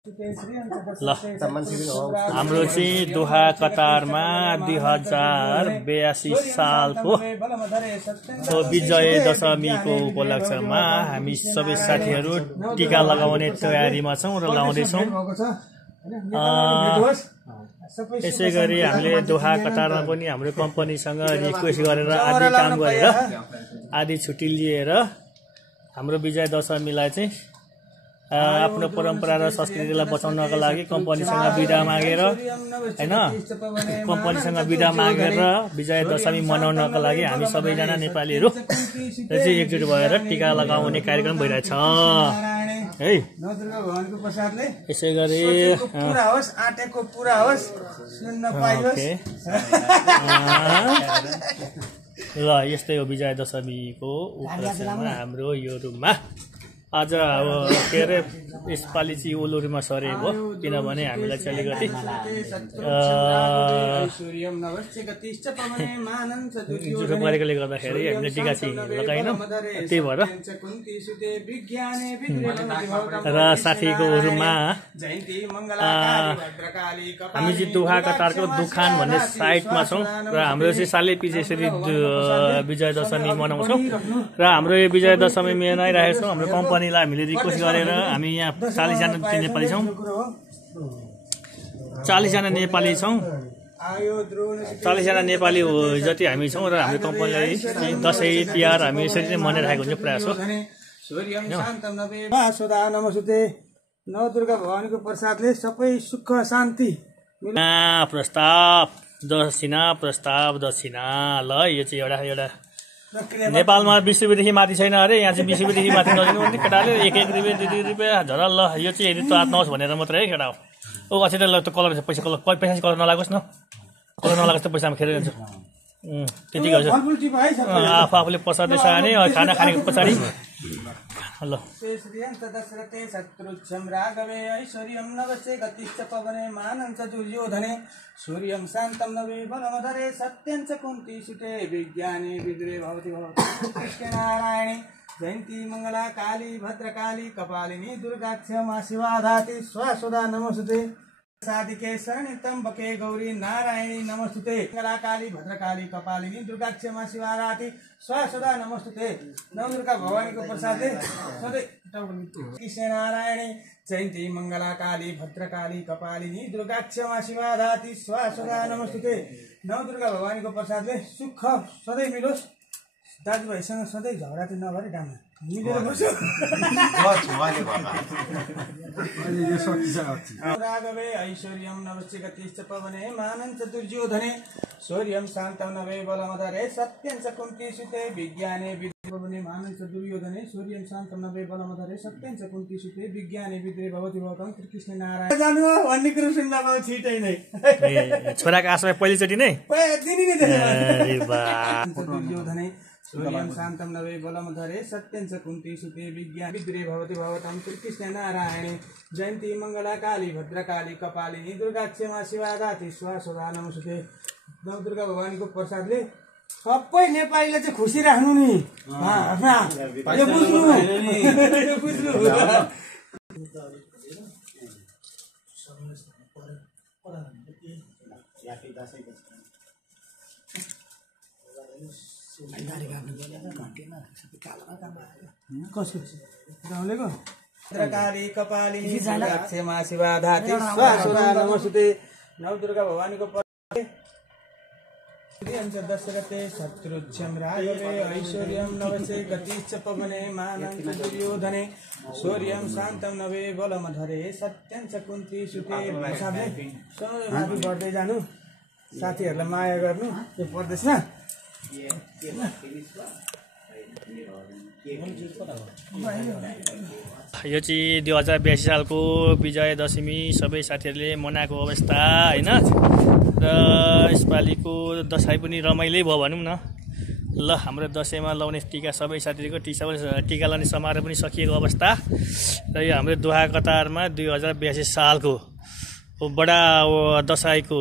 ल हाम्रो चाहिँ दोहा कतारमा 2082 सालको विजय दशमीको उपलक्ष्यमा हामी सबै साथीहरू टीका लगाउने तयारीमा छौं र लगाउँदैछौं। यसै गरी हामीले दोहा कतारमा पनि हाम्रो कम्पनीसँग रिक्वेस्ट गरेर आदि काम गरेर आदि छुट्टी लिएर हाम्रो विजय दशमीलाई चाहिँ आफ्नो परम्परा र संस्कृतिलाई बचाउनका लागि कम्पनीसँग बिदा मागेर हैन कम्पनीसँग बिदा मागेर विजय दशमी मनाउनका लागि हामी सबैजना नेपालीहरू चाहिँ एकजुट भएर टीका लगाउने कार्यक्रम भइरहेछ है। यसै गरी पूरा होस् आटेको पूरा होस् सुन्न पाइयोस्। ल यस्तै हो विजय दशमीको उपलक्ष्यमा हाम्रो यो रुममा आज अब के अरे यसपालि चाहिँ ओलोरीमा सरेको किनभने हामीलाई चाहिँ अलिकति जुठो परेकोले गर्दाखेरि हामीले टीका चाहिँ लगाएनौँ, त्यही भएर र साथीको रुममा हामी चाहिँ दोहा कतारको दुखान भन्ने साइटमा छौँ र हाम्रो चाहिँ सालै पछि यसरी विजय दशमी मनाउँछौँ र हाम्रो यो विजय दशमी मनाइरहेको छौँ। हाम्रो कम्पनीलाई हामीले रिक्वेस्ट गरेर हामी यहाँ 40 जना नेपाली छौँ, 40 जना नेपाली छौँ, 40 जना नेपाली जति हामी छौँ र हाम्रो कम्पनीलाई दसैँ तिहार हामी यसरी नै मनाइरहेको हुन्छ प्रयास हो। सदा नमस्ते नव दुर्गा भवानीको प्रसादले सबै सुख शान्ति प्रस्ताव दक्षिणा ल यो चाहिँ एउटा नेपालमा 20 रुपियाँदेखि माथि छैन अरे, यहाँ चाहिँ 20 रुपियाँदेखि माथि नदिनु भने केटाले 1 रुपियाँ 2 रुपियाँ झर ल यो चाहिँ यदि तात नहोस् भनेर मात्रै है केटा हो। ओ अझै त ल त्यो कलर पैसा कलर नलागोस् न, कलर नलागोस् त पैसामा खेर जान्छ त्यति गर्छ। आफूले प्रसाद साने खाना खानेको पछाडि ल दशरथे शत्रुच्छं राघवे ऐश्वर्यं नवसे गतिश्च पवने मानं च दुर्योधने सूर्यं शान्तं नवे बलमधरे सत्यं च कुन्ती सुते विज्ञाने विद्रे भवति कृष्णनारायणे जयन्ती मंगला काली भद्रकाली कपालिनी दुर्गा क्षमा शिवा धाति स्वासुदा नमस्ते साधिके शरण्य त्र्यंबके गौरी नारायणी नमस्ते मंगला काली भद्रकाली कपालिनी दुर्गा क्षमा शिवा धाति स्वासुदा नमस्ते नव दुर्गा भवानी को प्रसादले सधैँ कृष्ण नारायणी जयन्ती मंगला काली भद्रकाली कपालिनी दुर्गा क्षमा शिवा धाति स्वासुदा नमस्ते नव दुर्गा भवानी को प्रसादले सुख सधैँ मिलोस्। दाजुभाइसँग सधैँ झगडा चाहिँ नगरे डामा राघवे ऐश्वर्यं नवस्य गतिश्च पवने मानं च दुर्योधने शौर्यं शान्तं नवे बलमधरे सत्यं च कुन्ती सुते विज्ञाने विद्रे मानं च दुर्योधने शौर्यं शान्तं नवे बलमधरे सत्यं च कुन्ती सुते विज्ञाने विद्रे भवति भवतं कृष्ण नारायण जानु भन्ने कुरो सुन्दा म छिटै नै छोराको आशा पहिलोचोटि नै दुर्योधने सूर्यं शान्तं नवे बलमधरे सत्यं च कुन्ती सुते विज्ञाने विद्रे भवति भवतं कृष्ण नारायणे जयन्ती मंगला काली भद्रकाली कपालिनी दुर्गा क्षमा शिवा धाति स्वासुदा नमस्ते नव दुर्गा भवानीको प्रसादले सबै नेपालीले चाहिँ खुसी राख्नु नि बुझ्नु भद्रकाली कपालिनी दुर्गा क्षमा शिवा धाति स्वासुदा नमस्ते नव दुर्गा भवानीको दशरथे शत्रुच्छं राघवे ऐश्वर्यं नवसे गतिश्च पवने मानं च दुर्योधने शौर्यं शान्तं नवे बलमधरे सत्यं च कुन्ती सुते माथि बढ्दै जानु साथीहरूलाई माया गर्नु यो परदेशमा। यो चाहिँ 2082 सालको विजय दशमी सबै साथीहरूले मनाएको अवस्था होइन र यसपालिको दसैँ पनि रमाइलै भयो भनौँ न। ल हाम्रो दसैँमा लाउने टीका सबै साथीहरूको टीका लाउने समारोह पनि सकिएको अवस्था र यो हाम्रो दोहा कतारमा 2082 सालको बडा दसैँको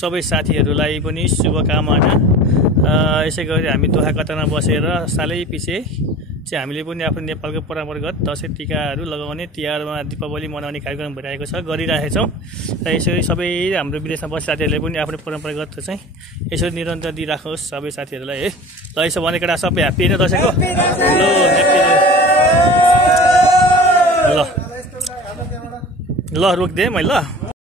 सबै साथीहरूलाई पनि शुभकामना। यसै गरी हामी दोहा कतारमा बसेर सालै पछि चाहिँ हामीले पनि आफ्नो नेपालको परम्परागत दसैँ टिकाहरू लगाउने, तिहारमा दीपावली मनाउने कार्यक्रम भइरहेको छ, गरिरहेछौँ। र यसरी सबै हाम्रो विदेशमा बस्ने साथीहरूले पनि आफ्नो परम्परागत चाहिँ यसरी निरन्तर दिइराखोस् सबै साथीहरूलाई है। ल यसो भने केटा सबै ह्याप्पी होइन दसैँको? ल रोकिदिएँ मैले ल।